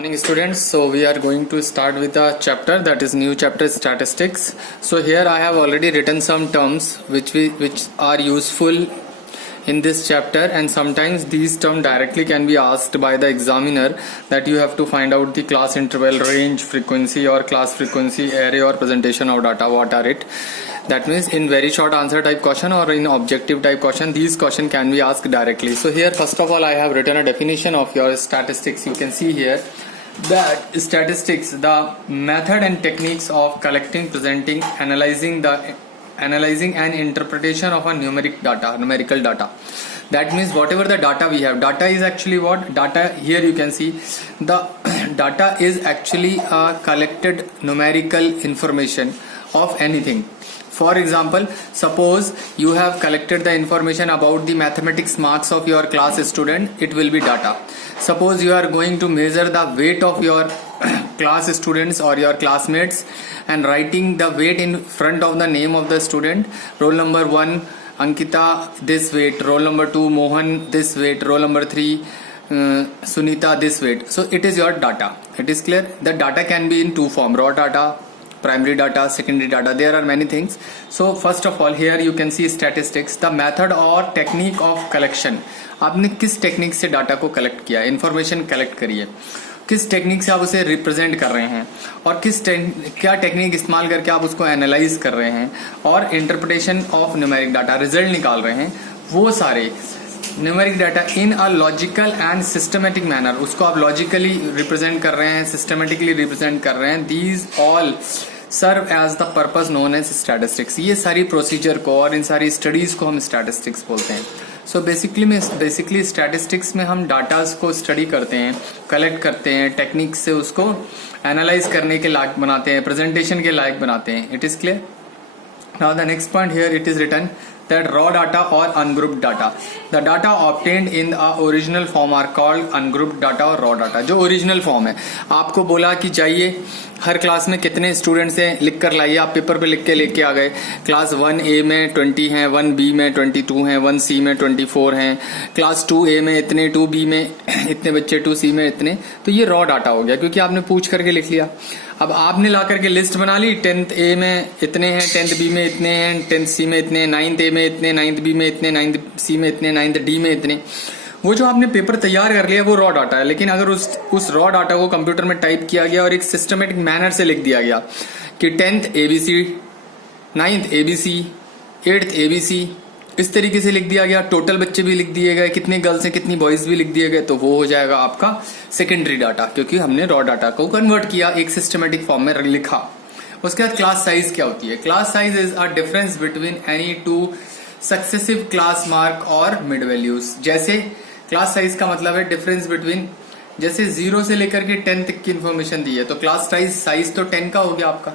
Morning students, so we are going to start with a chapter, that is new chapter statistics. So here I have already written some terms which are useful in this chapter, and sometimes these terms directly can be asked by the examiner, that you have to find out the class interval, range, frequency or class frequency, array or presentation of data, what are it. That means in very short answer type question or in objective type question, these question can be asked directly. So here first of all I have written a definition of your statistics. You can see here that statistics, the method and techniques of collecting, presenting, analyzing and interpretation of a numerical data. That means whatever the data we have, data is actually what? Data, here you can see the data is actually a collected numerical information of anything. For example, suppose you have collected the information about the mathematics marks of your class student, it will be data. Suppose you are going to measure the weight of your class students or your classmates and writing the weight in front of the name of the student, roll number 1 Ankita this weight, roll number 2 Mohan this weight, roll number 3 Sunita this weight. So it is your data. It is clear. The data can be in two form: raw data, primary data, secondary data. There are many things. So first of all here you can see statistics, the method or technique of collection. आपने किस technique से data को collect किया, information collect करी है, किस technique से आप उसे रिप्रेजेंट कर रहे हैं और क्या टेक्निक इस्तेमाल करके आप उसको एनालाइज कर रहे हैं और interpretation of numeric data, result निकाल रहे हैं, वो सारे numeric data in a logical and systematic manner, उसको आप लॉजिकली रिप्रेजेंट कर रहे हैं, सिस्टमेटिकली रिप्रेजेंट कर रहे हैं. These all serve as the purpose known as statistics. ये सारी प्रोसीजर को और इन सारी स्टडीज को हम स्टैटिस्टिक्स बोलते हैं. सो बेसिकली स्टैटिस्टिक्स में हम डाटाज को स्टडी करते हैं, कलेक्ट करते हैं, टेक्निक से उसको एनालाइज करने के लायक बनाते हैं, प्रेजेंटेशन के लायक बनाते हैं. It is clear. Now the next point here it is written that raw data or ungrouped data. The data obtained in the original form are called ungrouped data or raw data. जो original form है, आपको बोला कि जाइए हर class में कितने students हैं लिख कर लाइए, आप पेपर पे लिख के लेके आ गए. क्लास 1A में 20 हैं, 1B में 22 हैं, 1C में 24 हैं, क्लास 2A में इतने, 2B में इतने बच्चे, 2C में इतने. तो ये रॉ डाटा हो गया क्योंकि आपने पूछ करके लिख लिया. अब आपने ला करके लिस्ट बना ली, 10th A में इतने हैं, 10th B में इतने हैं, 10th C में इतने, 9th A में इतने, 9th B में इतने, 9th C में इतने, 9th D में इतने. वो जो आपने पेपर तैयार कर लिया वो रॉ डाटा है. लेकिन अगर उस रॉ डाटा को कंप्यूटर में टाइप किया गया और एक सिस्टमेटिक मैनर से लिख दिया गया कि 10th ABC, 9th ABC, 8th ABC, इस तरीके से लिख दिया गया, टोटल बच्चे भी लिख दिए गए, कितने गर्ल्स हैं कितनी बॉयज भी लिख दिए गए, तो वो हो जाएगा आपका सेकेंडरी डाटा, क्योंकि हमने रॉ डाटा को कन्वर्ट किया, एक सिस्टमेटिक फॉर्म में लिखा. उसके बाद क्लास साइज क्या होती है? Class size is a difference between any two successive class mark और मिड वैल्यूज. जैसे क्लास साइज का मतलब है डिफरेंस बिटवीन, जैसे 0 से लेकर के 10 तक की इन्फॉर्मेशन दी है तो क्लास साइज तो 10 का हो गया आपका,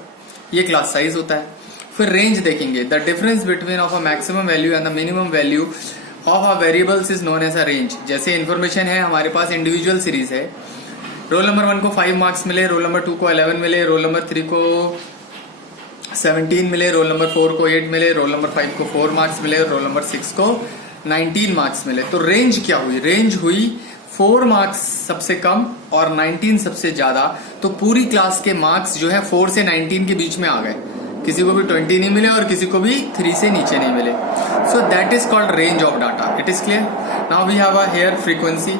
ये क्लास साइज होता है. फिर रेंज देखेंगे, the difference between of a maximum value and the minimum value of a variables is known as a range. जैसे इन्फॉर्मेशन है हमारे पास, इंडिविजुअल सीरीज है, रोल नंबर 1 को 5 मार्क्स मिले, रोल नंबर 2 को 11 मिले, रोल नंबर 3 को 17 मिले, रोल नंबर 4 को 8 मिले, रोल नंबर 5 को 4 मार्क्स मिले, रोल नंबर 6 को 19 मार्क्स मिले. तो रेंज क्या हुई? रेंज हुई 4 मार्क्स सबसे कम और 19 सबसे ज्यादा. तो पूरी क्लास के मार्क्स जो है 4 से 19 के बीच में आ गए, किसी को भी 20 नहीं मिले और किसी को भी 3 से नीचे नहीं मिले. So that is called range of data. It is clear. Now we have a here frequency,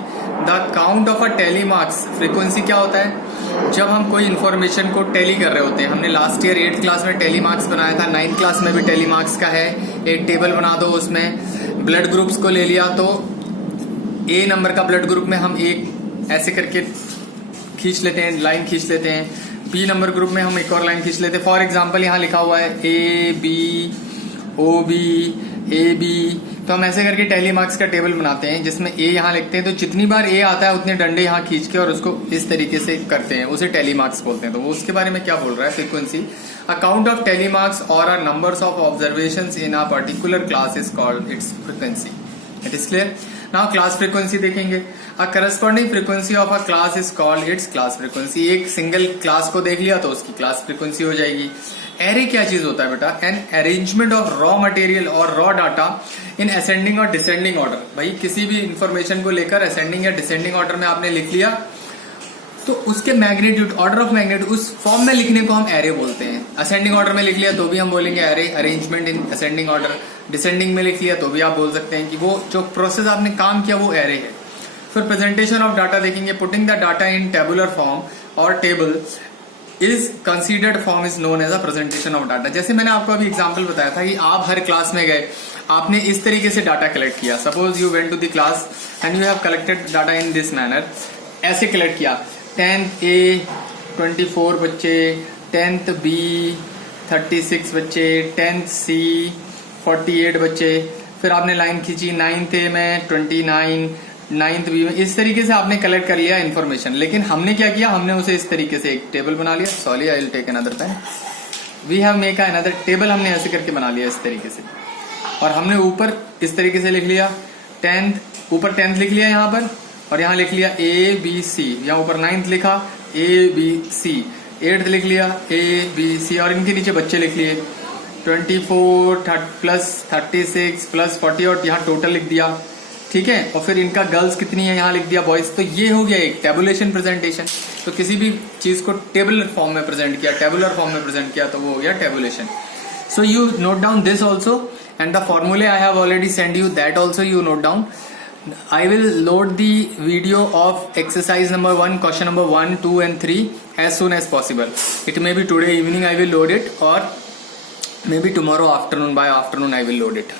the count of a tally marks. Frequency क्या होता है? जब हम कोई इन्फॉर्मेशन को टैली कर रहे होते हैं, हमने लास्ट ईयर 8th क्लास में टैली मार्क्स बनाया था, 9th क्लास में भी टैली मार्क्स का है, एक टेबल बना दो, उसमें ब्लड ग्रुप्स को ले लिया, तो A नंबर का ब्लड ग्रुप में हम एक ऐसे करके खींच लेते हैं, लाइन खींच लेते हैं, बी नंबर ग्रुप में हम एक और लाइन खींच लेते हैं. फॉर एग्जांपल यहाँ लिखा हुआ है AB, OB, AB, तो हम ऐसे करके टैली मार्क्स का टेबल बनाते हैं जिसमें A यहाँ लिखते हैं, तो जितनी बार A आता है उतने डंडे यहाँ खींच के और उसको इस तरीके से करते हैं, उसे टैली मार्क्स बोलते हैं. तो वो उसके बारे में क्या बोल रहा है? Frequency, a count of tally marks और a numbers of observations in a particular class is called its frequency. It is clear. Now class frequency देखेंगे. A corresponding frequency of a class is called its class frequency. एक single class को देख लिया तो उसकी class frequency हो जाएगी. Array क्या चीज होता है बेटा? An arrangement of raw material और रॉ डाटा इन असेंडिंग और डिसेंडिंग ऑर्डर. भाई किसी भी इंफॉर्मेशन को लेकर असेंडिंग या डिसेंडिंग ऑर्डर में आपने लिख लिया, तो उसके मैग्नीट्यूड, ऑर्डर ऑफ मैग्नीट्यूड, उस फॉर्म में लिखने को हम एरे बोलते हैं। असेंडिंग ऑर्डर में लिख लिया तो भी हम बोलेंगे array, arrangement in ascending order. Descending में लिख लिया तो भी आप बोल सकते हैं कि वो जो प्रोसेस आपने काम किया वो एरे है। फिर प्रेजेंटेशन ऑफ डाटा देखेंगे, putting the data in tabular form और table is considered form is known as a presentation of data. जैसे मैंने आपको अभी एग्जांपल बताया था कि आप हर क्लास में गए, आपने इस तरीके से डाटा कलेक्ट किया। Suppose you went to the class and you have collected data in this manner, ऐसे कलेक्ट किया। 10th A 24 बच्चे, 10th B 36 बच्चे, 10th C 48 बच्चे। फिर आपने लाइन खींची 9th A में 29, 9th B में, इस तरीके से आपने कलेक्ट कर लिया इन्फॉर्मेशन। लेकिन हमने क्या किया, हमने उसे इस तरीके से एक टेबल बना लिया। Sorry, I will take another pen. We have make another table, हमने ऐसे करके बना लिया इस तरीके से। और हमने ऊपर इस तरीके से लिख लिया 10th, ऊपर 10th लिख लिया यहाँ पर, और यहाँ लिख लिया ABC, यहाँ ऊपर 9th लिखा ABC, 8th लिख लिया ABC, और इनके नीचे बच्चे लिख लिए 24 प्लस 36 प्लस 40, और यहाँ टोटल लिख दिया। ठीक है, और फिर इनका गर्ल्स कितनी है यहाँ लिख दिया, बॉयज। तो ये हो गया एक टेबुलेशन प्रेजेंटेशन। तो किसी भी चीज को टेबुलर फॉर्म में प्रेजेंट किया, टेबुलर फॉर्म में प्रेजेंट किया, तो वो हो गया tabulation. So you note down this also, and the formulae I have already send you, that also you note down. I will load the video of exercise number 1, question number 1, 2 and 3 as soon as possible. It may be today evening I will load it, or maybe tomorrow afternoon, by afternoon I will load it.